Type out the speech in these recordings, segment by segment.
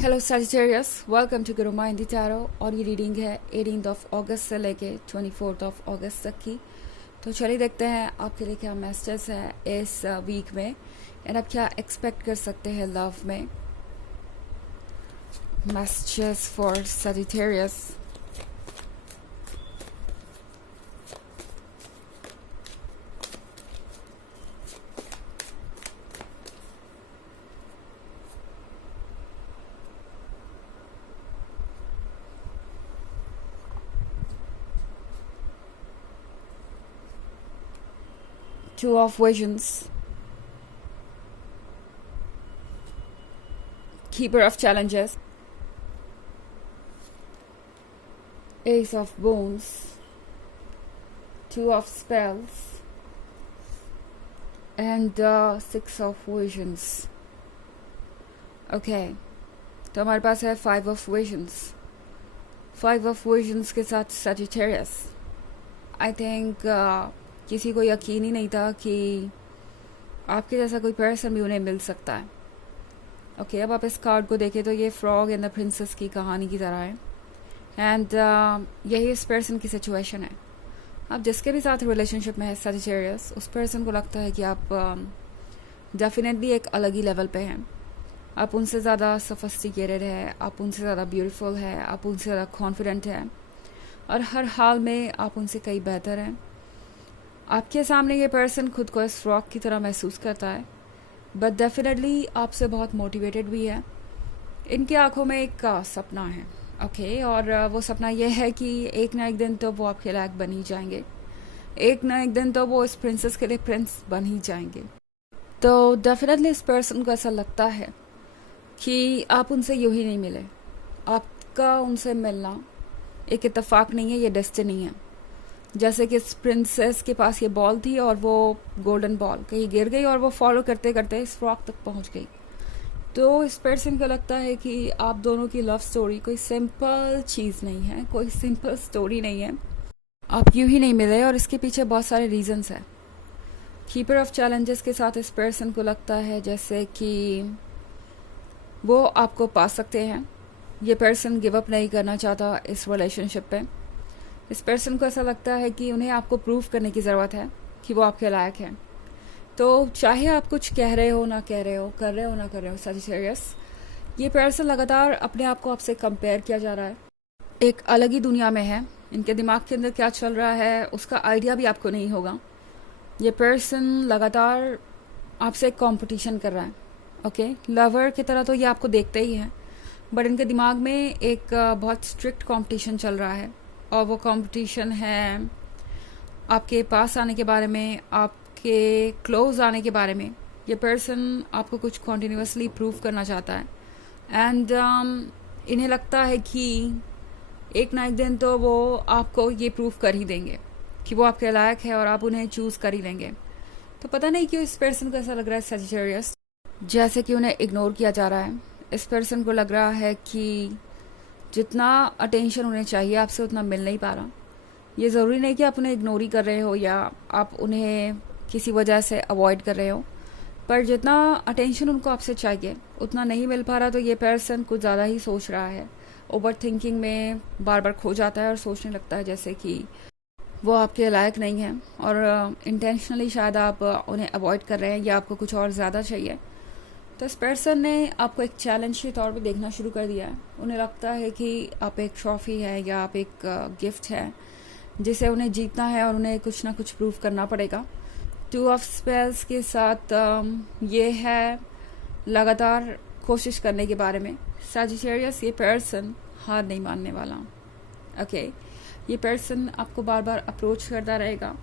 Hello Sagittarius, welcome to Guru माइंडी tarot. और ये reading है 18 अगस्त से लेके 24 अगस्त तक की। तो चलिए देखते हैं आपके लिए क्या मैसेजेस है इस वीक में एंड आप क्या एक्सपेक्ट कर सकते हैं लव में। Messages for Sagittarius. Two of Visions, Keeper of Challenges, Ace of Wands, Two of Spells, and Six of Visions. Okay, तो हमारे पास है Five of Visions. Five of Visions के साथ Sagittarius. I think किसी को यकीन ही नहीं था कि आपके जैसा कोई पर्सन भी उन्हें मिल सकता है। ओके, अब आप इस कार्ड को देखें तो ये फ्रॉग एंड द प्रिंसेस की कहानी की तरह है एंड यही इस पर्सन की सिचुएशन है। आप जिसके भी साथ रिलेशनशिप में है सजिटेरियस, उस पर्सन को लगता है कि आप डेफिनेटली एक अलग ही लेवल पे हैं। आप उनसे ज़्यादा सोफिस्टिकेटेड है, आप उनसे ज़्यादा ब्यूटीफुल है, आप उनसे ज़्यादा कॉन्फिडेंट है और हर हाल में आप उनसे कई बेहतर हैं। आपके सामने ये पर्सन खुद को इस फ्रॉक की तरह महसूस करता है बट डेफिनेटली आपसे बहुत मोटिवेटेड भी है। इनकी आंखों में एक सपना है। ओके, और वो सपना ये है कि एक ना एक दिन तो वो आपके लायक बन ही जाएंगे, एक ना एक दिन तो वो इस प्रिंसेस के लिए प्रिंस बन ही जाएंगे। तो डेफिनेटली इस पर्सन को ऐसा लगता है कि आप उनसे यूं ही नहीं मिले। आपका उनसे मिलना एक इत्तेफाक नहीं है, ये डेस्टिनी है। जैसे कि इस प्रिंसेस के पास ये बॉल थी और वो गोल्डन बॉल कहीं गिर गई और वो फॉलो करते करते इस फ्रॉक तक पहुंच गई। तो इस पर्सन को लगता है कि आप दोनों की लव स्टोरी कोई सिंपल चीज़ नहीं है, कोई सिंपल स्टोरी नहीं है। आप यूं ही नहीं मिले और इसके पीछे बहुत सारे रीजंस हैं। कीपर ऑफ चैलेंजेस के साथ इस पर्सन को लगता है जैसे कि वो आपको पा सकते हैं। ये पर्सन गिव अप नहीं करना चाहता इस रिलेशनशिप पे। इस पर्सन को ऐसा लगता है कि उन्हें आपको प्रूव करने की ज़रूरत है कि वो आपके लायक हैं। तो चाहे आप कुछ कह रहे हो ना कह रहे हो, कर रहे हो ना कर रहे हो सजिटेरियस, ये पर्सन लगातार अपने आप को आपसे कंपेयर किया जा रहा है। एक अलग ही दुनिया में है। इनके दिमाग के अंदर क्या चल रहा है उसका आइडिया भी आपको नहीं होगा। ये पर्सन लगातार आपसे कंपटीशन कर रहा है। ओके, लवर की तरह तो ये आपको देखते ही हैं बट इनके दिमाग में एक बहुत स्ट्रिक्ट कंपटीशन चल रहा है और वो कंपटीशन है आपके पास आने के बारे में, आपके क्लोज आने के बारे में। ये पर्सन आपको कुछ कॉन्टिन्यूसली प्रूव करना चाहता है एंड इन्हें लगता है कि एक ना एक दिन तो वो आपको ये प्रूव कर ही देंगे कि वो आपके लायक है और आप उन्हें चूज़ कर ही लेंगे। तो पता नहीं क्यों इस पर्सन को ऐसा लग रहा है सजिटेरियस जैसे कि उन्हें इग्नोर किया जा रहा है। इस पर्सन को लग रहा है कि जितना अटेंशन उन्हें चाहिए आपसे उतना मिल नहीं पा रहा। ये ज़रूरी नहीं कि आप उन्हें इग्नोर ही कर रहे हो या आप उन्हें किसी वजह से अवॉइड कर रहे हो, पर जितना अटेंशन उनको आपसे चाहिए उतना नहीं मिल पा रहा। तो ये पर्सन कुछ ज़्यादा ही सोच रहा है, ओवर थिंकिंग में बार बार खो जाता है और सोचने लगता है जैसे कि वो आपके लायक नहीं है और इंटेंशनली शायद आप उन्हें अवॉइड कर रहे हैं या आपको कुछ और ज़्यादा चाहिए। तो इस पर्सन ने आपको एक चैलेंज के तौर पे देखना शुरू कर दिया है। उन्हें लगता है कि आप एक ट्रॉफी है या आप एक गिफ्ट है जिसे उन्हें जीतना है और उन्हें कुछ ना कुछ प्रूव करना पड़ेगा। टू ऑफ स्पेल्स के साथ ये है लगातार कोशिश करने के बारे में। सजिटेरियस, ये पर्सन हार नहीं मानने वाला। ओके, ये पर्सन आपको बार बार अप्रोच करता रहेगा,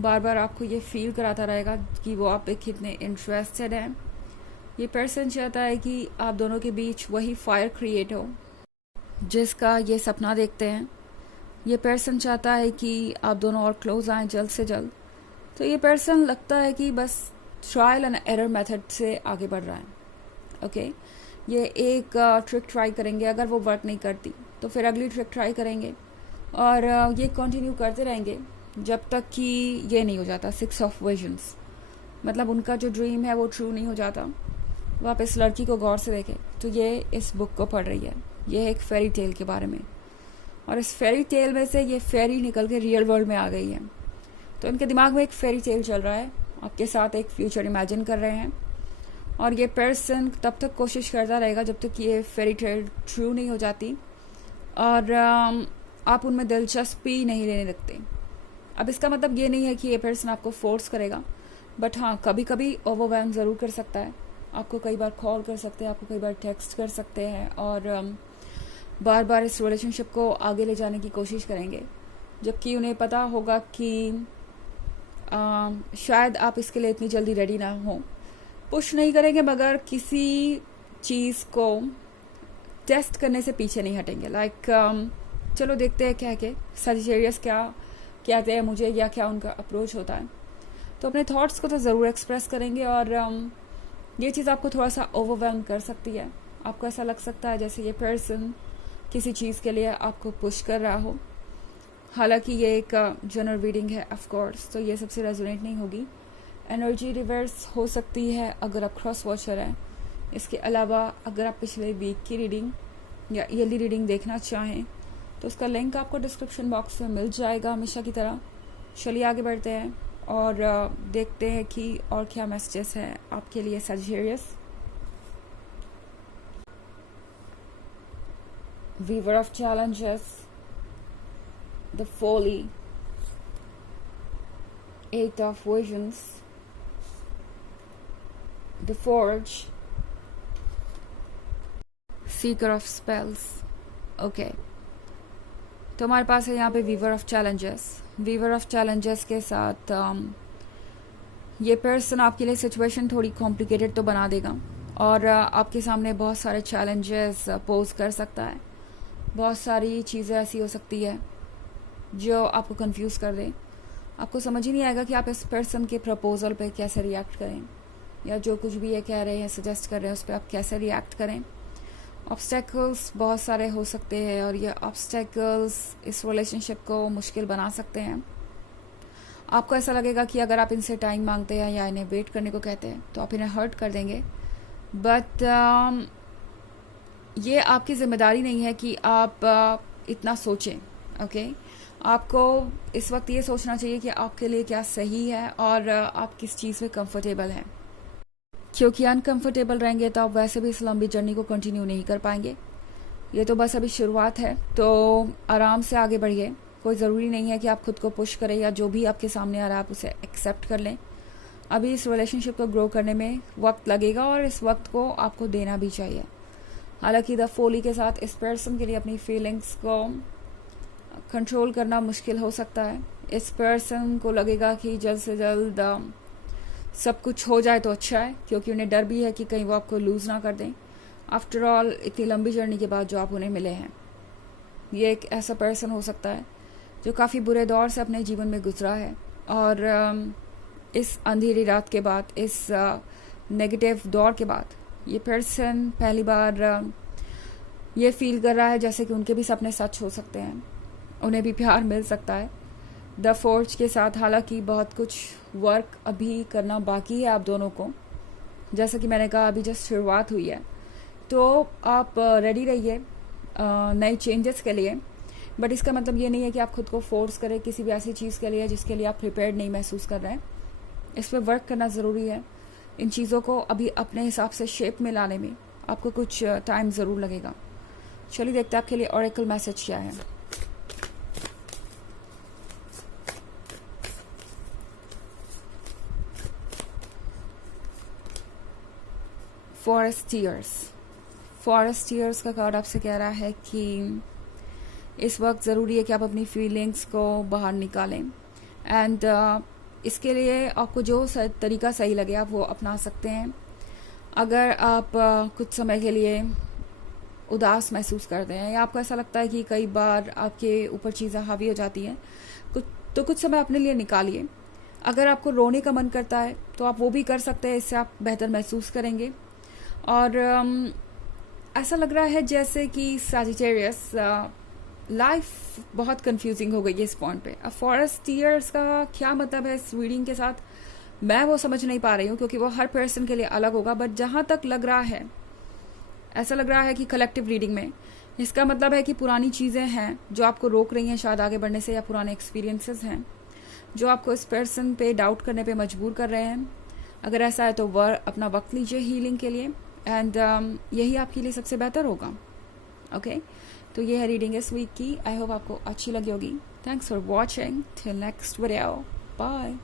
बार बार आपको ये फील कराता रहेगा कि वो आप पे कितने इंटरेस्टेड हैं। ये पर्सन चाहता है कि आप दोनों के बीच वही फायर क्रिएट हो जिसका ये सपना देखते हैं। ये पर्सन चाहता है कि आप दोनों और क्लोज आएँ जल्द से जल्द। तो ये पर्सन लगता है कि बस ट्रायल एंड एरर मेथड से आगे बढ़ रहा है। ओके, ये एक ट्रिक ट्राई करेंगे, अगर वो वर्क नहीं करती तो फिर अगली ट्रिक ट्राई करेंगे और ये कंटिन्यू करते रहेंगे जब तक कि ये नहीं हो जाता सिक्स ऑफ विजन्स। मतलब उनका जो ड्रीम है वो ट्रू नहीं हो जाता। वो आप इस लड़की को गौर से देखें, तो ये इस बुक को पढ़ रही है। ये है एक फेरी टेल के बारे में, और इस फेरी टेल में से ये फेरी निकल के रियल वर्ल्ड में आ गई है। तो इनके दिमाग में एक फेरी टेल चल रहा है, आपके साथ एक फ्यूचर इमेजिन कर रहे हैं, और ये पर्सन तब तक कोशिश करता रहेगा जब तक ये फेरी टेल ट्रू नहीं हो जाती और आप उनमें दिलचस्पी नहीं लेने लगते। अब इसका मतलब ये नहीं है कि ये पर्सन आपको फोर्स करेगा, बट हाँ, कभी कभी ओवरवेल्म ज़रूर कर सकता है। आपको कई बार कॉल कर सकते हैं, आपको कई बार टेक्स्ट कर सकते हैं, और बार बार इस रिलेशनशिप को आगे ले जाने की कोशिश करेंगे, जबकि उन्हें पता होगा कि शायद आप इसके लिए इतनी जल्दी रेडी ना हो। पुश नहीं करेंगे, मगर किसी चीज़ को टेस्ट करने से पीछे नहीं हटेंगे। चलो देखते हैं क्या के सजिटेरियस क्या कहते हैं मुझे, या क्या उनका अप्रोच होता है। तो अपने थॉट्स को तो ज़रूर एक्सप्रेस करेंगे, और ये चीज़ आपको थोड़ा सा ओवरवेल्म कर सकती है। आपको ऐसा लग सकता है जैसे ये पर्सन किसी चीज़ के लिए आपको पुश कर रहा हो। हालांकि ये एक जनरल रीडिंग है ऑफ कोर्स, तो ये सबसे रेजोनेट नहीं होगी। एनर्जी रिवर्स हो सकती है अगर आप क्रॉस वॉचर हैं। इसके अलावा अगर आप पिछले वीक की रीडिंग या ईयरली रीडिंग देखना चाहें तो उसका लिंक आपको डिस्क्रिप्शन बॉक्स में मिल जाएगा हमेशा की तरह। चलिए आगे बढ़ते हैं और देखते हैं कि और क्या मैसेजेस हैं आपके लिए Sagittarius. Weaver of challenges, the folly, eight of visions, the forge, seeker of spells. Okay, तो हमारे पास है यहाँ पे weaver of challenges. Weaver of challenges के साथ ये पर्सन आपके लिए सिचुएशन थोड़ी कॉम्प्लिकेटेड तो बना देगा, और आपके सामने बहुत सारे चैलेंजेस पोज कर सकता है। बहुत सारी चीज़ें ऐसी हो सकती है जो आपको कंफ्यूज कर दे। आपको समझ ही नहीं आएगा कि आप इस पर्सन के प्रपोजल पे कैसे रिएक्ट करें, या जो कुछ भी ये कह रहे हैं, सजेस्ट कर रहे हैं, उस पर आप कैसे रिएक्ट करें। ऑब्स्टेकल्स बहुत सारे हो सकते हैं, और ये ऑब्स्टेकल्स इस रिलेशनशिप को मुश्किल बना सकते हैं। आपको ऐसा लगेगा कि अगर आप इनसे टाइम मांगते हैं या इन्हें वेट करने को कहते हैं तो आप इन्हें हर्ट कर देंगे, बट ये आपकी जिम्मेदारी नहीं है कि आप इतना सोचें। ओके, आपको इस वक्त ये सोचना चाहिए कि आपके लिए क्या सही है और आप किस चीज़ में कंफर्टेबल हैं, क्योंकि अनकंफर्टेबल रहेंगे तो आप वैसे भी इस लंबी जर्नी को कंटिन्यू नहीं कर पाएंगे। ये तो बस अभी शुरुआत है, तो आराम से आगे बढ़िए। कोई ज़रूरी नहीं है कि आप खुद को पुश करें, या जो भी आपके सामने आ रहा है आप उसे एक्सेप्ट कर लें। अभी इस रिलेशनशिप को ग्रो करने में वक्त लगेगा, और इस वक्त को आपको देना भी चाहिए। हालांकि द फोली के साथ इस पर्सन के लिए अपनी फीलिंग्स को कंट्रोल करना मुश्किल हो सकता है। इस पर्सन को लगेगा कि जल्द से जल्द सब कुछ हो जाए तो अच्छा है, क्योंकि उन्हें डर भी है कि कहीं वो आपको लूज़ ना कर दें। आफ्टर ऑल इतनी लंबी जर्नी के बाद जो आप उन्हें मिले हैं, ये एक ऐसा पर्सन हो सकता है जो काफ़ी बुरे दौर से अपने जीवन में गुजरा है, और इस अंधेरी रात के बाद, इस नेगेटिव दौर के बाद ये पर्सन पहली बार ये फील कर रहा है जैसे कि उनके भी सपने सच हो सकते हैं, उन्हें भी प्यार मिल सकता है। द फोर्ज के साथ हालांकि बहुत कुछ वर्क अभी करना बाकी है आप दोनों को। जैसा कि मैंने कहा, अभी जस्ट शुरुआत हुई है, तो आप रेडी रहिए नए चेंजेस के लिए। बट इसका मतलब ये नहीं है कि आप खुद को फोर्स करें किसी भी ऐसी चीज़ के लिए जिसके लिए आप प्रिपेयर्ड नहीं महसूस कर रहे हैं। इस पर वर्क करना ज़रूरी है। इन चीज़ों को अभी अपने हिसाब से शेप में लाने में आपको कुछ टाइम ज़रूर लगेगा। चलिए देखते हैं आपके लिए ऑरेकल मैसेज क्या है। फॉरेस्टियर्स का कार्ड आपसे कह रहा है कि इस वक्त ज़रूरी है कि आप अपनी फीलिंग्स को बाहर निकालें, एंड इसके लिए आपको जो तरीका सही लगे आप वो अपना सकते हैं। अगर आप कुछ समय के लिए उदास महसूस करते हैं, या आपको ऐसा लगता है कि कई बार आपके ऊपर चीज़ें हावी हो जाती हैं, तो कुछ समय अपने लिए निकालिए। अगर आपको रोने का मन करता है तो आप वो भी कर सकते हैं, इससे आप बेहतर महसूस करेंगे। और ऐसा लग रहा है जैसे कि सजिटेरियस लाइफ बहुत कंफ्यूजिंग हो गई है इस पॉइंट पे। अब फॉरेस्टियर्स का क्या मतलब है इस रीडिंग के साथ, मैं वो समझ नहीं पा रही हूँ, क्योंकि वो हर पर्सन के लिए अलग होगा। बट जहाँ तक लग रहा है ऐसा लग रहा है कि कलेक्टिव रीडिंग में इसका मतलब है कि पुरानी चीज़ें हैं जो आपको रोक रही हैं शायद आगे बढ़ने से, या पुराने एक्सपीरियंसेस हैं जो आपको इस पर्सन पे डाउट करने पे मजबूर कर रहे हैं। अगर ऐसा है तो अपना वक्त लीजिए हीलिंग के लिए, एंड यही आपके लिए सबसे बेहतर होगा। ओके, तो ये है रीडिंग इस वीक की। आई होप आपको अच्छी लगी होगी। Thanks for watching, till next video, bye.